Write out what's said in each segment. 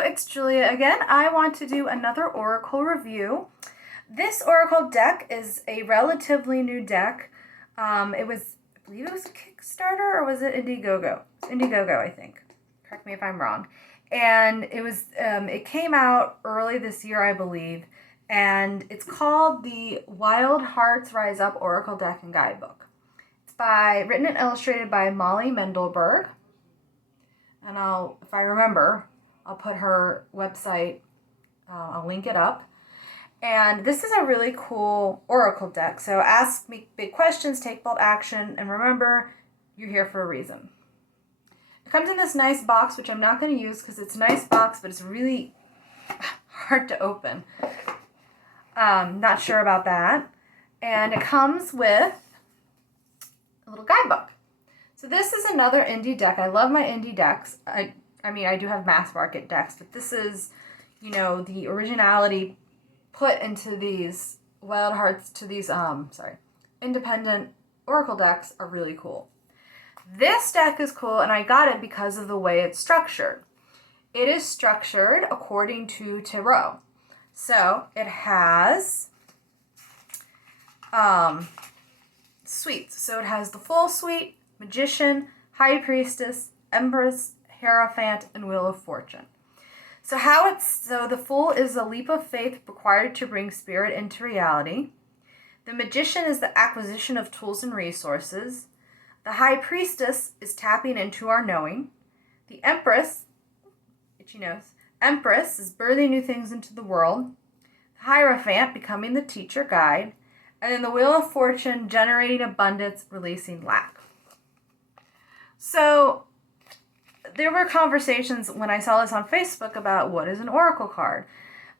it's Julia again. I want to do another Oracle review. This Oracle deck is a relatively new deck. I believe it was a Kickstarter, or was it Indiegogo? It's Indiegogo, I think. Correct me if I'm wrong. And it came out early this year, I believe, and it's called the Wild Hearts Rise Up Oracle Deck and Guidebook. It's written and illustrated by Molly Mendelberg. And if I remember, I'll put her website, I'll link it up. And this is a really cool Oracle deck. So ask me big questions, take bold action, and remember, you're here for a reason. It comes in this nice box, which I'm not going to use because it's a nice box, but it's really hard to open. Not sure about that. And it comes with a little guidebook. So this is another indie deck. I love my indie decks. I do have mass market decks, but this is, the originality put into these Wild Hearts, to these, independent Oracle decks are really cool. This deck is cool, and I got it because of the way it's structured. It is structured according to Tarot. So it has suites. So it has the full suite, Magician, High Priestess, Empress, Hierophant, and Wheel of Fortune. So the Fool is a leap of faith required to bring spirit into reality. The Magician is the acquisition of tools and resources. The High Priestess is tapping into our knowing. The Empress, itchy nose, Empress is birthing new things into the world. The Hierophant becoming the teacher guide. And then the Wheel of Fortune generating abundance, releasing lack. So there were conversations when I saw this on Facebook about what is an Oracle card.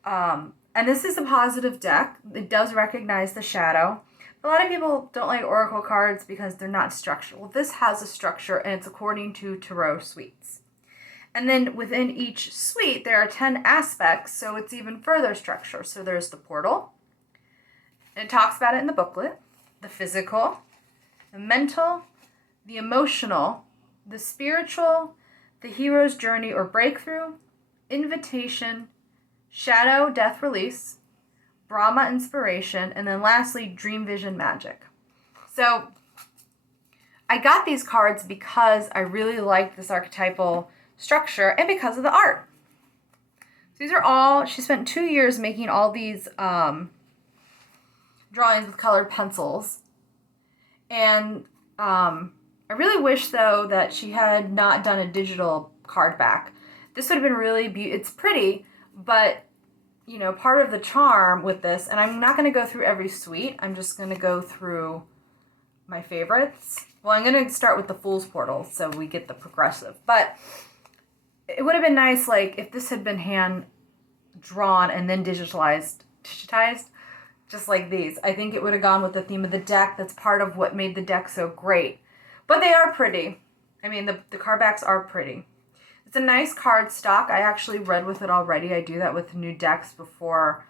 And this is a positive deck. It does recognize the shadow. A lot of people don't like Oracle cards because they're not structured. Well, this has a structure, and it's according to Tarot suites. And then within each suite, there are 10 aspects, so it's even further structure. So there's the portal, and it talks about it in the booklet, the physical, the mental, the emotional, the spiritual, the hero's journey or breakthrough, invitation, shadow, death, release, Brahma, inspiration, and then lastly, dream, vision, magic. So I got these cards because I really like this archetypal structure and because of the art. So these are all, she spent 2 years making all these drawings with colored pencils. And I really wish, though, that she had not done a digital card back. This would have been really it's pretty, but, part of the charm with this, and I'm not going to go through every suite. I'm just going to go through my favorites. Well, I'm going to start with the Fool's Portal so we get the progressive. But it would have been nice, if this had been hand-drawn and then digitized, just like these. I think it would have gone with the theme of the deck. That's part of what made the deck so great. But they are pretty. The card backs are pretty. It's a nice card stock. I actually read with it already. I do that with new decks before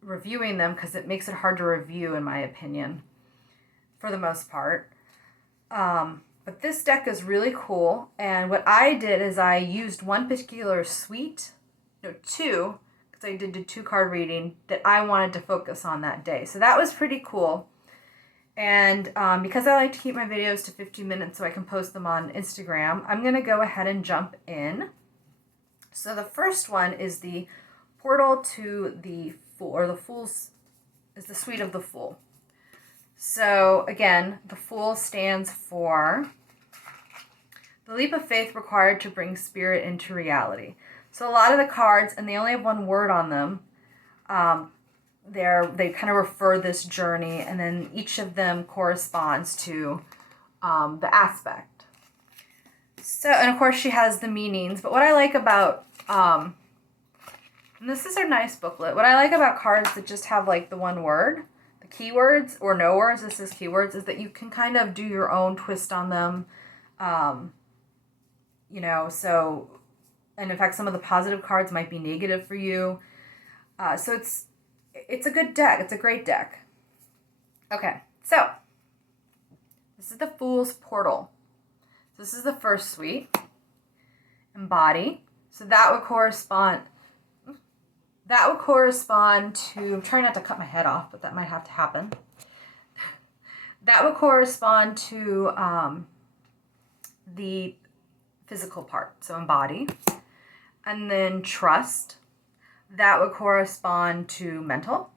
reviewing them because it makes it hard to review, in my opinion, for the most part. But this deck is really cool. And what I did is I used one particular suite, two, because I did 2 card reading that I wanted to focus on that day. So that was pretty cool. And because I like to keep my videos to 15 minutes so I can post them on Instagram, I'm going to go ahead and jump in. So the first one is the Portal to the Fool, or the Fool's is the Suite of the Fool. So again, the Fool stands for the leap of faith required to bring spirit into reality. So a lot of the cards, and they only have one word on them, they kind of refer this journey, and then each of them corresponds to the aspect. So, and of course she has the meanings, but what I like about, and this is a nice booklet, what I like about cards that just have the one word, the keywords, or no words, this is keywords, is that you can kind of do your own twist on them, so, and in fact some of the positive cards might be negative for you, so it's a good deck. It's a great deck. Okay, so this is the Fool's Portal. This is the first suite. Embody. So that would correspond to, I'm trying not to cut my head off, but that might have to happen. That would correspond to the physical part, so embody. And then trust, that would correspond to mental.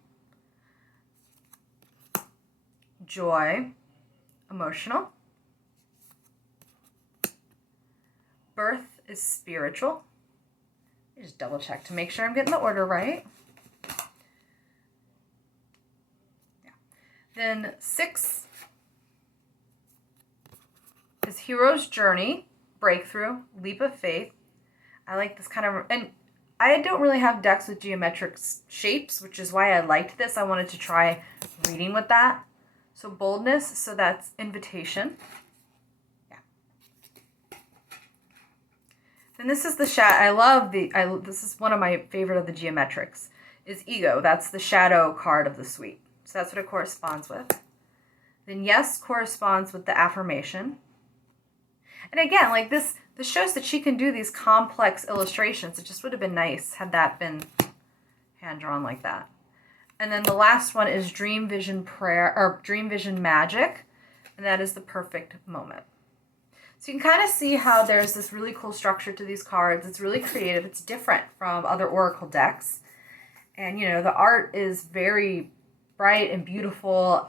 Joy, emotional. Birth is spiritual. I just double check to make sure I'm getting the order right. Yeah. Then 6 is hero's journey, breakthrough, leap of faith. I like this kind of, and I don't really have decks with geometric shapes, which is why I liked this. I wanted to try reading with that. So boldness, so that's invitation. And this is the this is one of my favorite of the geometrics, is ego. That's the shadow card of the suite. So that's what it corresponds with. Then yes corresponds with the affirmation. And again, like this shows that she can do these complex illustrations. It just would have been nice had that been hand-drawn like that. And then the last one is dream vision prayer, or dream vision magic. And that is the perfect moment. So you can kind of see how there's this really cool structure to these cards. It's really creative. It's different from other Oracle decks. And, you know, the art is very bright and beautiful,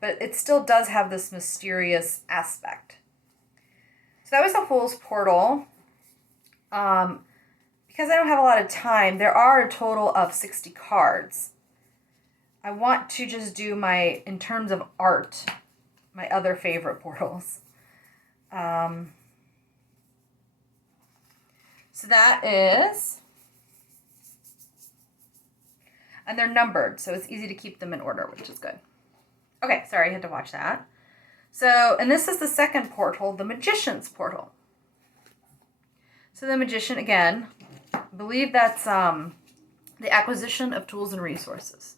but it still does have this mysterious aspect. So that was the Fool's Portal. Because I don't have a lot of time, there are a total of 60 cards. I want to just do in terms of art, my other favorite portals. So that is, and they're numbered, so it's easy to keep them in order, which is good. Okay, sorry, I had to watch that. So, and this is the second portal, the Magician's Portal. So the Magician, again, I believe that's the acquisition of tools and resources.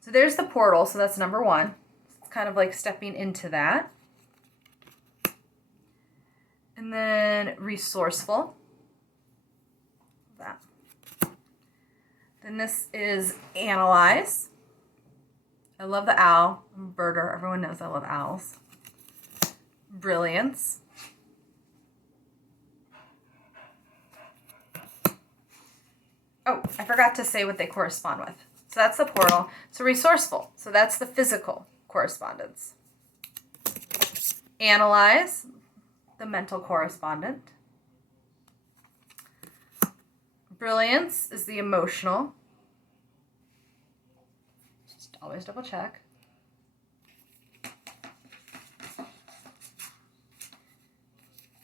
So there's the portal, so that's number 1. It's kind of like stepping into that. And then resourceful. That. Then this is analyze. I love the owl. I'm a birder. Everyone knows I love owls. Brilliance. Oh, I forgot to say what they correspond with. So that's the portal. So resourceful. So that's the physical correspondence. Analyze. The mental correspondent. Brilliance is the emotional. Just always double check.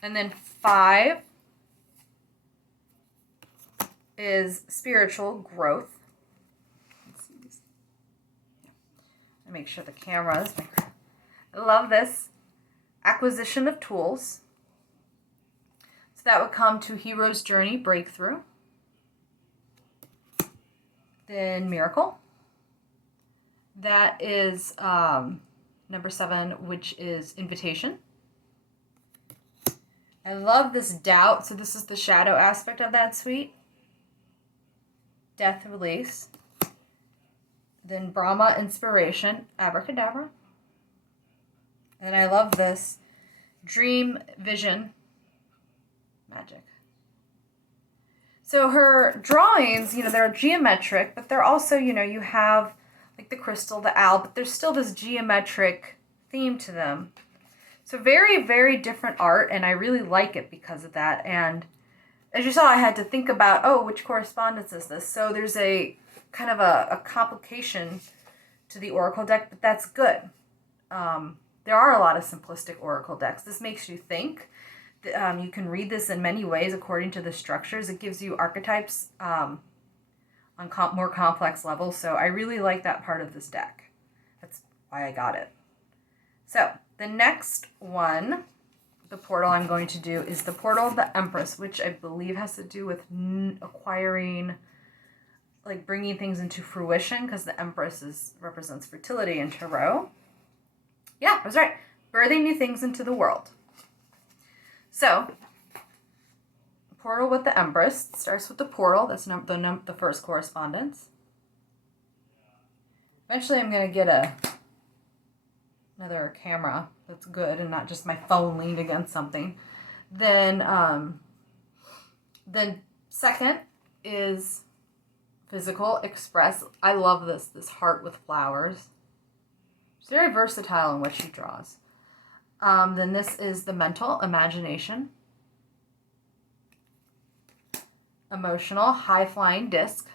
And then 5 is spiritual growth. Let's make sure the camera is. I love this. Acquisition of tools. So that would come to hero's journey, breakthrough. Then miracle. That is number 7, which is invitation. I love this doubt. So this is the shadow aspect of that suite. Death release. Then Brahma inspiration, abracadabra. And I love this dream vision magic. So her drawings, they're geometric, but they're also, you have like the crystal, the owl, but there's still this geometric theme to them. So very, very different art, and I really like it because of that. And as you saw, I had to think about, which correspondence is this? So there's a kind of a complication to the Oracle deck, but that's good. There are a lot of simplistic Oracle decks. This makes you think. You can read this in many ways according to the structures. It gives you archetypes on more complex levels. So I really like that part of this deck. That's why I got it. So the next one, the portal I'm going to do, is the Portal of the Empress, which I believe has to do with acquiring, like bringing things into fruition, because the Empress represents fertility in Tarot. Yeah, I was right. Birthing new things into the world. So, Portal with the Empress. Starts with the portal. That's the first correspondence. Eventually I'm going to get another camera that's good and not just my phone leaned against something. Then second is physical, express. I love this heart with flowers. She's very versatile in what she draws. Then this is the mental, imagination. Emotional, high-flying disc.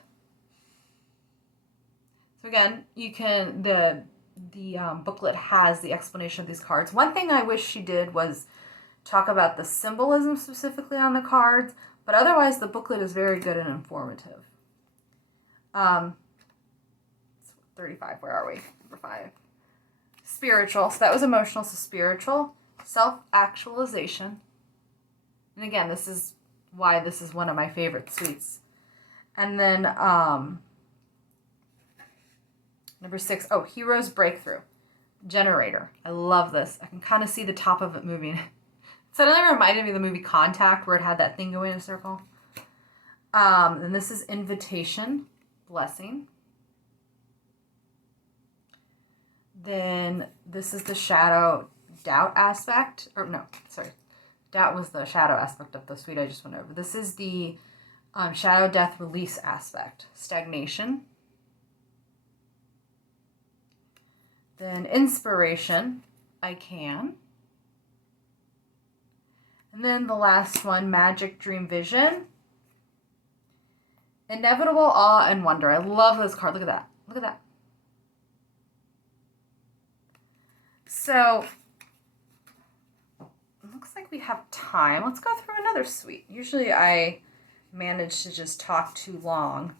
So again, you can, the booklet has the explanation of these cards. One thing I wish she did was talk about the symbolism specifically on the cards, but otherwise the booklet is very good and informative. 35, where are we? Number 5. Spiritual, so that was emotional, so spiritual. Self-actualization. And again, this is why this is one of my favorite suites. And then number 6, Hero's Breakthrough. Generator. I love this. I can kind of see the top of it moving. It suddenly reminded me of the movie Contact, where it had that thing going in a circle. And this is Invitation. Blessing. Then this is the Shadow Doubt aspect. Or no, sorry. Doubt was the shadow aspect of the suite I just went over. This is the Shadow Death Release aspect. Stagnation. Then Inspiration. I Can. And then the last one, Magic Dream Vision. Inevitable Awe and Wonder. I love this card. Look at that. Look at that. So, it looks like we have time. Let's go through another suite. Usually I manage to just talk too long.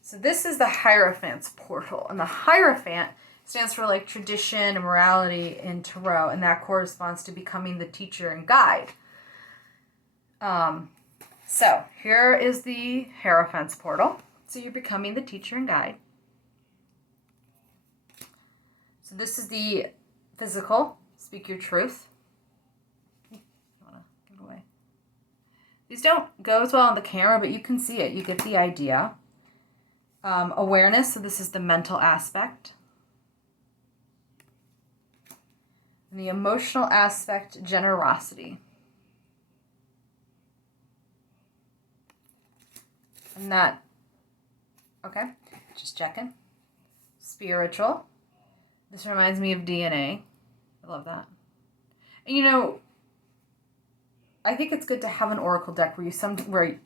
So this is the Hierophant's Portal. And the Hierophant stands for like tradition and morality in Tarot, and that corresponds to becoming the teacher and guide. So here is the Hierophant's Portal. So you're becoming the teacher and guide. So this is the physical, speak your truth. You want to give it away. These don't go as well on the camera, but you can see it. You get the idea. Awareness, so this is the mental aspect. And the emotional aspect, generosity. And that, okay, just checking. Spiritual. This reminds me of DNA. I love that. And you know, I think it's good to have an oracle deck where you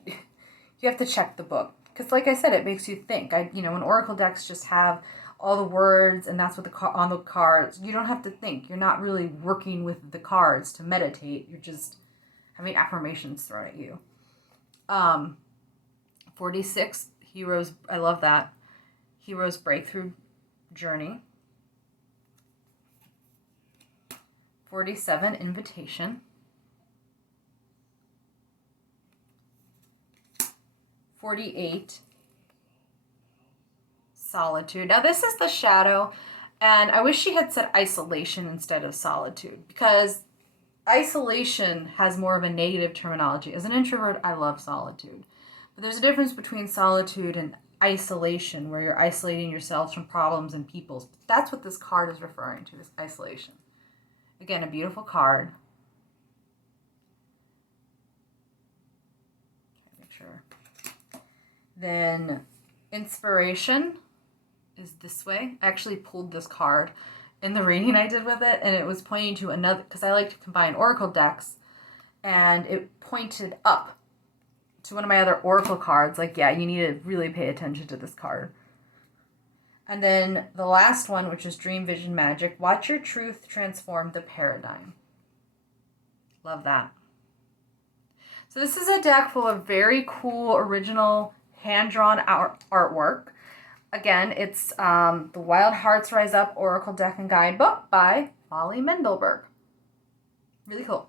have to check the book. Because like I said, it makes you think. When oracle decks just have all the words and that's what on the cards, you don't have to think. You're not really working with the cards to meditate. You're just having affirmations thrown at you. 46, Heroes, I love that. Hero's Breakthrough Journey. 47, Invitation. 48, Solitude. Now this is the Shadow, and I wish she had said isolation instead of solitude, because isolation has more of a negative terminology. As an introvert, I love solitude. But there's a difference between solitude and isolation, where you're isolating yourselves from problems and peoples. That's what this card is referring to, is isolation. Again, a beautiful card. Make sure. Then Inspiration is this way. I actually pulled this card in the reading I did with it, and it was pointing to another, because I like to combine oracle decks, and it pointed up to one of my other oracle cards. Like, yeah, you need to really pay attention to this card. And then the last one, which is Dream Vision Magic. Watch your truth transform the paradigm. Love that. So this is a deck full of very cool, original, hand-drawn artwork. Again, it's the Wild Hearts Rise Up Oracle Deck and Guidebook by Molly Mendelberg. Really cool.